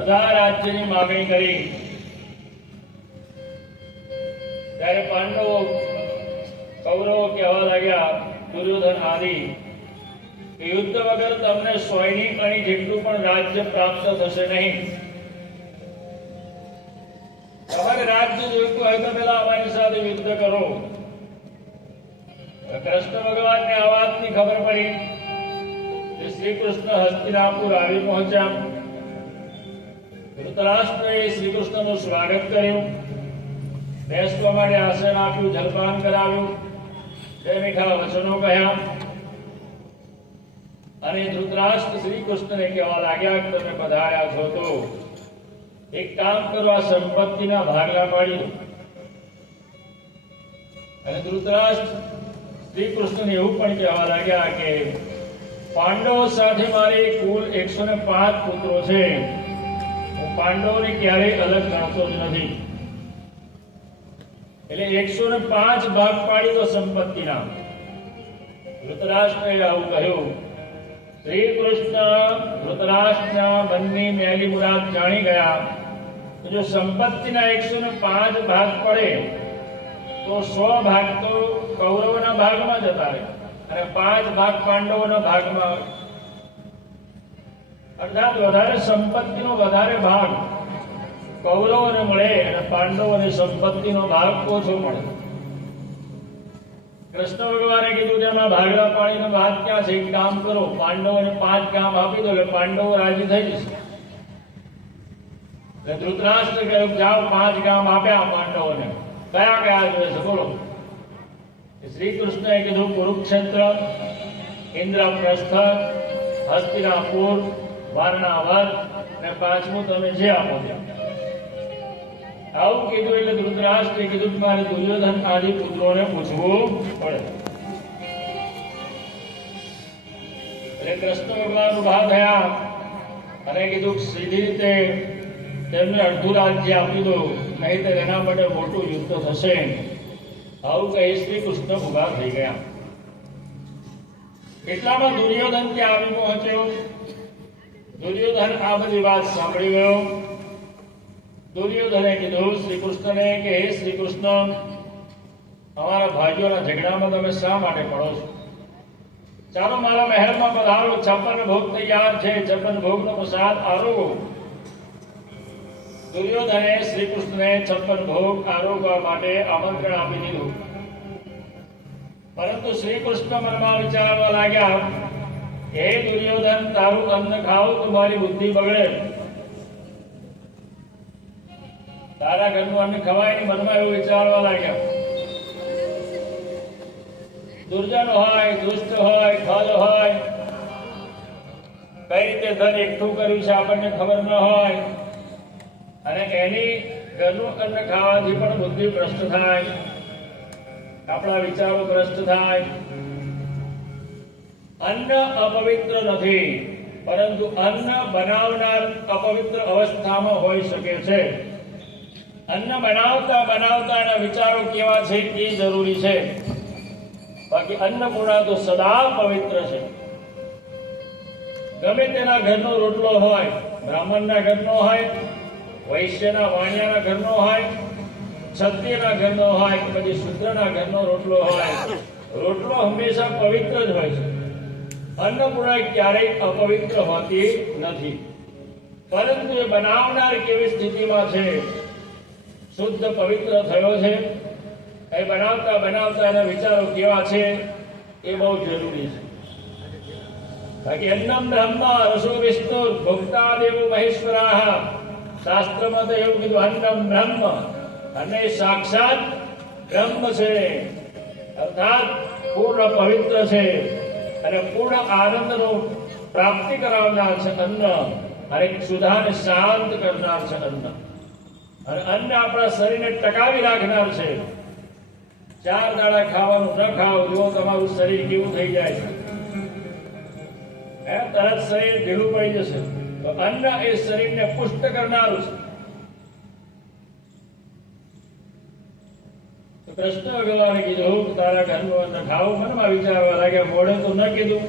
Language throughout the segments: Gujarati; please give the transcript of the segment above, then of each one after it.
બધા રાજ્યની માગણી કરી ત્યારે પાંડવો કૌરવો કહેવા લાગ્યા, દુર્યોધન આદિ, યુદ્ધ વગર તમને 100ની કણી જેટલું પણ રાજ્ય પ્રાપ્ત થશે નહીં. તમારે રાજ્ય જોઈતું હોય તો પેલા અમારી સાથે યુદ્ધ કરો. કૃષ્ણ ભગવાનને આ વાતની ખબર પડી કે શ્રી કૃષ્ણ હસ્તિનાપુર આવી પહોંચ્યા. ધૃતરાષ્ટ્રએ શ્રી કૃષ્ણનું સ્વાગત કર્યું, બેસવા માટે આસન આપ્યું, જલપાન કરાવ્યું, બે મીઠા વચનો કહ્યા અને ધૃતરાષ્ટ્ર શ્રી કૃષ્ણને કહેવા લાગ્યા કે તમે પધાર્યા છો તો એક કામ કરો, આ સંપત્તિના ભાગલા પાડી દો. અને ધૃતરાષ્ટ્ર શ્રી કૃષ્ણને એવું પણ કહેવા લાગ્યા કે પાંડવો સાથે મારે કુલ 105 પુત્રો છે, હું પાંડવોને ક્યારેય અલગ ગણતો જ નથી. એટલે 105 ભાગ પાડી દો સંપત્તિના. ધૃતરાષ્ટ્રએ આવું કહ્યું. શ્રી કૃષ્ણ ધૃતરાષ્ટ્રના મનની મેલી મુરાદ જાણી ગયા. તો જો સંપત્તિના 105 ભાગ પડે તો 100 ભાગ તો કૌરવોના ભાગમાં જતા રહે અને 5 ભાગ પાંડવોના ભાગમાં. અર્થાત વધારે સંપત્તિનો વધારે ભાગ કૌરવોને મળે અને પાંડવોને સંપત્તિનો ભાગ ઓછો મળે. કૃષ્ણ ભગવાને કીધું તેમાં ભાગલા પાડીનો વાત ક્યાં છે? એક કામ કરો, પાંડવોને 5 ગામ આપી દો એટલે પાંડવો રાજી થઈ જશે. ધૃતરાષ્ટ્ર કહ્યું, જાઓ 5 ગામ આપ્યા પાંડવોને. કયા કયા જોઈએ છે બોલો? શ્રી કૃષ્ણએ કીધું કુરુક્ષેત્ર, ઇન્દ્રપ્રસ્થ, હસ્તિનાપુર, વારણાવત અને 5મું તમે જે આપો ત્યાં. આવું કીધું એટલે ધૃતરાષ્ટ્રે કીધું મારે દુર્યોધન આદિ પુત્રોને પૂછવું પડે. એટલે કૃષ્ણ ભગવાન ઉભા થયા અને કીધું સીધી રીતે તેમને અડધું રાજ્ય આપી દો, નહીં તો એના માટે મોટું યુદ્ધ થશે. આવું કહી શ્રી કૃષ્ણ ઉભા થઈ ગયા. એટલામાં દુર્યોધન ત્યાં આવી પહોંચ્યો. દુર્યોધન આ બધી વાત સાંભળી ગયો. દુર્યોધને કીધું શ્રી કૃષ્ણને કે હે શ્રી કૃષ્ણ, અમારા ભાઈઓના ઝઘડામાં તમે શા માટે પડો છો? ચાલો મારા મહેલમાં પધારો, 56 ભોગ તૈયાર છે, 56 ભોગનો પ્રસાદ આરોગો. દુર્યોધને શ્રી કૃષ્ણને 56 ભોગ આરોગવા માટે આમંત્રણ આપી દીધું. પરંતુ શ્રી કૃષ્ણ મનમાં વિચારવા લાગ્યા, હે દુર્યોધન, તારું અન્ન ખાવ તો મારી બુદ્ધિ બગડે. તારા ઘરનું અન્ન ખવાય નહીં, મનમાં એવું વિચારવા લાગ્યા. દુર્જન હોય, દુષ્ટ હોય, ખલ હોય, કઈ રીતે ધન એકઠું કર્યું છે આપણને ખબર ન હોય અને એની ઘરનું અન્ન ખાવાથી પણ બુદ્ધિ ભ્રષ્ટ થાય, આપણા વિચારો ભ્રષ્ટ થાય. અન્ન અપવિત્ર નથી, પરંતુ અન્ન બનાવનાર અપવિત્ર અવસ્થામાં હોઈ શકે છે. અન્ન બનાવતા બનાવતા એના વિચારો કેવા છે એ જરૂરી છે. બાકી અન્નપૂર્ણા તો સદા પવિત્ર છે. ગમે તેના ઘરનો રોટલો હોય, બ્રાહ્મણના ઘરનો હોય, વૈશ્યના વાણિયાના ઘરનો હોય, ક્ષત્રિયના ઘરનો હોય કે પછી શૂદ્રના ઘરનો રોટલો હોય, રોટલો હંમેશા પવિત્ર જ હોય છે. અન્નપૂર્ણા ક્યારેય અપવિત્ર હોતી નથી. પરંતુ એ બનાવનાર કેવી સ્થિતિમાં છે, શુદ્ધ પવિત્ર થયો છે, એ બનાવતા બનાવતા એના વિચારો કેવા છે એ બહુ જરૂરી છે. બાકી અન્નમ બ્રહ્મ રસો વિષ્ણુ ભોક્તા દેવો મહેશ્વરાહ. શાસ્ત્રમાં તો એવું કીધું, અન્નમ બ્રહ્મ, અને સાક્ષાત બ્રહ્મ છે, અર્થાત પૂર્ણ પવિત્ર છે અને પૂર્ણ આનંદનો પ્રાપ્તિ કરાવનાર છે અન્ન, અને સુધાને શાંત કરનાર છે અન્ન. અને અન્ન આપણા શરીરને ટકાવી રાખનાર છે. 4 દાડા ખાવાનું ન ખાઓ, જો તમારું શરીર કેવું થઈ જાય છે, તરત શરીર ઢીલું પડી જશે. તો અન્ન એ શરીરને પુષ્ટ કરનારું છે. તો કૃષ્ણ ભગવાને કીધું તારા ઘરનું અન્ન ખાવું. મનમાં વિચારવા લાગ્યા, મોઢે તો ન કીધું,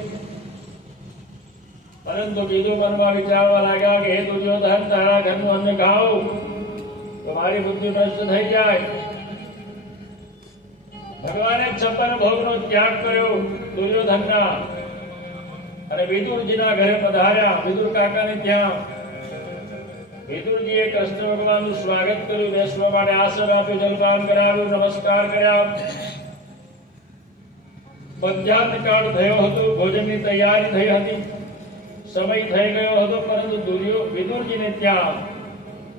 પરંતુ બીજું મનમાં વિચારવા લાગ્યા કે હે દુર્યોધન, તારા ઘરનું અન્ન ખાઉં તો મારી બુદ્ધિ નષ્ટ થઈ જાય. ભગવાને 56 ભોગનો ત્યાગ કર્યો દુર્યોધનના અને વિદુરજીના ઘરે પધાર્યા. વિદુર કાકાને ત્યાં વિદુરજીએ કૃષ્ણ ભગવાનનું સ્વાગત કર્યું, બેસવા માટે આસન આપ્યું, જલપાન કરાવ્યું, નમસ્કાર કર્યા. મધ્યાહ્ન કાળ થયો હતો, ભોજનની તૈયારી થઈ હતી, સમય થઈ ગયો હતો, પરંતુ વિદુરજીને ત્યાં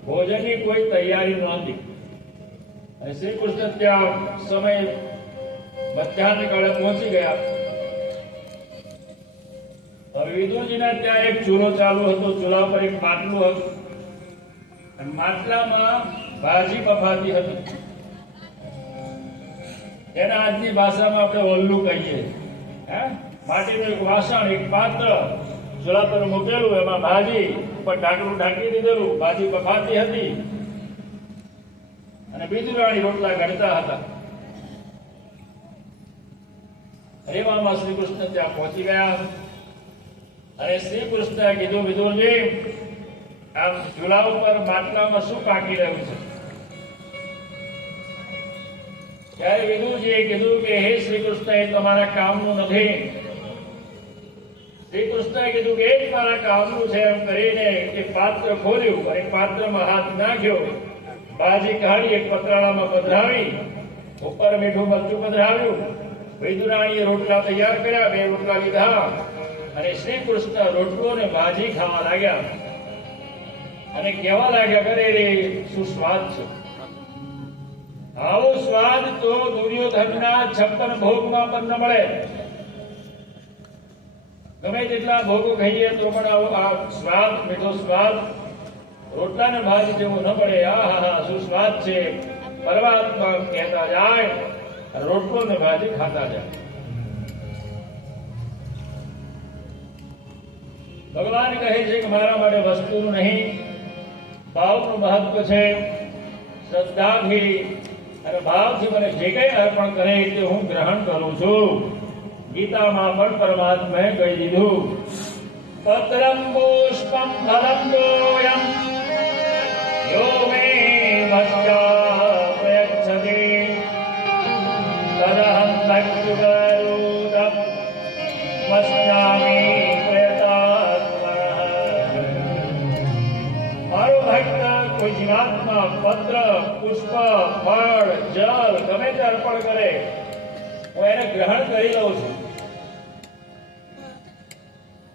ભોજનની કોઈ તૈયારી નહોતી અને શ્રી કૃષ્ણ ત્યાં સમય મધ્યાહ્ન કાળે પહોંચી ગયા. હવે વિદુરજીના ત્યાં એક ચૂલો ચાલુ હતો, ચૂલા પર એક માટલું હતું અને માટલામાં ભાજી બફાતી હતી. એના આજની ભાષામાં આપણે ઓલ્લું કહીએ. માટીનું એક વાસણ, એક પાત્ર ચૂલા પર મૂકેલું, એમાં ભાજી ઉપર ઢાંકણું ઢાંકી દીધેલું, ભાજી બફાતી હતી અને વિદુરાણી રોટલા ઘડતા હતા. એવામાં શ્રી કૃષ્ણ ત્યાં પહોંચી ગયા અને શ્રી કૃષ્ણએ કીધું, વિદુરજી, આમ ચૂલા ઉપર માટલામાં શું પાકી રહ્યું છે? ત્યારે વિદુરજીએ કીધું કે હે શ્રી કૃષ્ણ, એ તમારા કામનું નથી. શ્રી કૃષ્ણએ કીધું કે એક મારા કામનું છે. એમ કરીને એક પાત્ર ખોલ્યું અને પાત્રમાં હાથ નાખ્યો, ભાજી કાઢી એક પતરાળામાં પધરાવી, ઉપર મીઠું મરચું પધરાવ્યું. વિદુરાણીએ રોટલા તૈયાર કર્યા, 2 રોટલા લીધા અને શ્રી કૃષ્ણ રોટલો ને ભાજી ખાવા લાગ્યા અને કહેવા લાગ્યા, કરે રે શું સ્વાદ છે! આવો સ્વાદ તો દુર્યોધનના 56 ભોગમાં પણ ન મળે. ગમે તેટલા ભોગો ખાઈએ તો પણ આવો આ સ્વાદ, મીઠો સ્વાદ રોટલા ને ભાજી જેવો ન મળે. આહા, શું સ્વાદ છે! પરમાત્મા કહેતા જાય, રોટલો ને ભાજી ખાતા જાય. ભગવાન કહે છે કે મારા માટે વસ્તુનું નહીં, ભાવનું મહત્વ છે. શ્રદ્ધાથી અને ભાવથી મને જે કંઈ અર્પણ કરે તે હું ગ્રહણ કરું છું. ગીતામાં પણ પરમાત્માએ કહી દીધું, પત્રમ પુષ્પમ ફલમ તોયમ યો મે ભક્ત્યા પ્રયચ્છતિ તદહં ભક્તિવરૂઢં વસ્નામિ પ્રયતાત્મનઃ. મારો ભક્ત કોઈ જીવાત્મા પત્ર, પુષ્પ, ફળ, જલ ગમે તે અર્પણ કરે, હું એને ગ્રહણ કરી લઉં છું.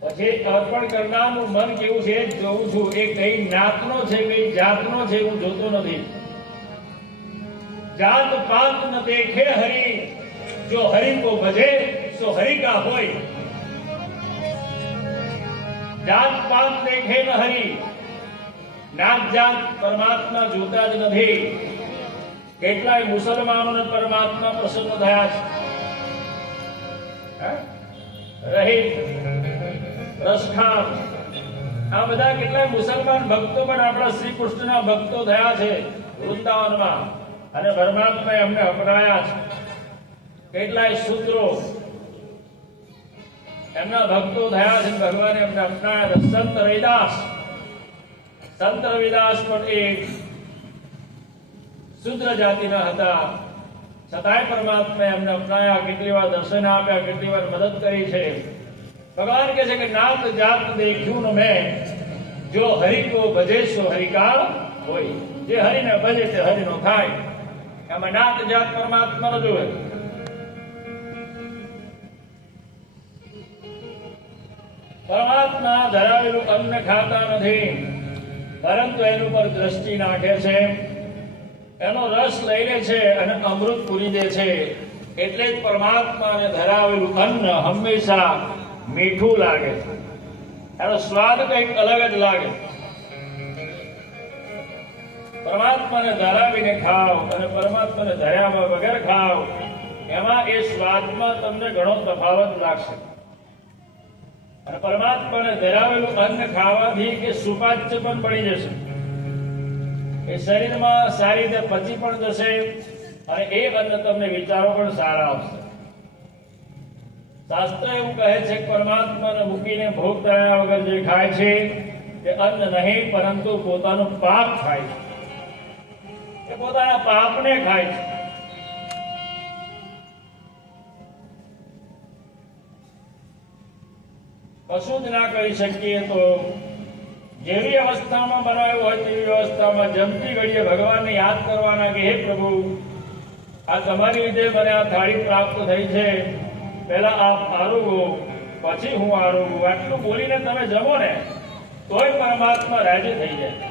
પછી અર્પણ કરનારનું મન કેવું છે જોઉં છું. એ કઈ નાતનો છે, કઈ જાતનો છે, હું જોતો નથી. જાત પાત ન દેખે હરી, જો હરિ કો ભજે સો હરિ કા હોય. જાત પાત દેખે ન હરી, નાત જાત પરમાત્મા જોતા જ નથી. કેટલાય મુસલમાનોને પરમાત્મા પ્રસન્ન થયા છે. રહીમ, રસખાન, આ બધા કેટલાય મુસલમાન ભક્તો પણ આપણા શ્રી કૃષ્ણના ભક્તો થયા છે વૃંદાવનમાં અને પરમાત્માએ અમને અપનાયા છે. કેટલાય સૂત્રો એમના ભક્તો થયા છે, ભગવાને એમને અપનાયા છે. સંત રવિદાસ પણ એક શુદ્ર જાતિના હતા, છતાંય પરમાત્માએ એમને અપનાયા. કેટલી વાર દર્શન આપ્યા, કેટલી વાર મદદ કરી છે. ભગવાન કહે છે કે નાત જાત દેખ્યું ન મેં, જો હરિ કો ભજે સો હરિ કા હોય. જે હરિને ભજે તે હરિનો થાય. એમાં નાત જાત પરમાત્મા ન જોવે. પરમાત્મા ધરાવેલું અન્ન ખાતા નથી, પરંતુ એનું પર દ્રષ્ટિ નાખે છે, એનો રસ લઈ લે છે અને અમૃત પૂરી દે છે. એટલે જ પરમાત્માને ધરાવેલું અન્ન હંમેશા મીઠું લાગે, એનો સ્વાદ કંઈક અલગ જ લાગે. પરમાત્માને ધરાવીને ખાવ અને પરમાત્માને ધર્યા વગર ખાવ, એમાં એ સ્વાદમાં તમને ઘણો તફાવત લાગશે. અને પરમાત્માને ધરાવેલું અન્ન ખાવાથી કે સુપાચ્ય પણ બની જશે, એ શરીરમાં સારી રીતે પચી પણ જશે અને એ અન્ન તમને વિચારો પણ સારા આવશે. શાસ્ત્ર એવું કહે છે કે પરમાત્માને મૂકીને ભોગ થયા વગર જે ખાય છે તે અન્ન નહીં પરંતુ પોતાનું પાપ ખાય છે, એ પોતાના પાપને ખાય છે. કશું જ ના કરી શકીએ તો જેવી અવસ્થામાં બનાવ્યું હોય તેવી અવસ્થામાં જમતી ઘડીએ ભગવાનને યાદ કરવાના કે હે પ્રભુ, આ તમારી લીધે મને આ થાળી પ્રાપ્ત થઈ છે, પહેલા આપ આરોગો પછી હું આરોગું. આટલું બોલીને તમે જમો ને તોય પરમાત્મા રાજી થઈ જાય.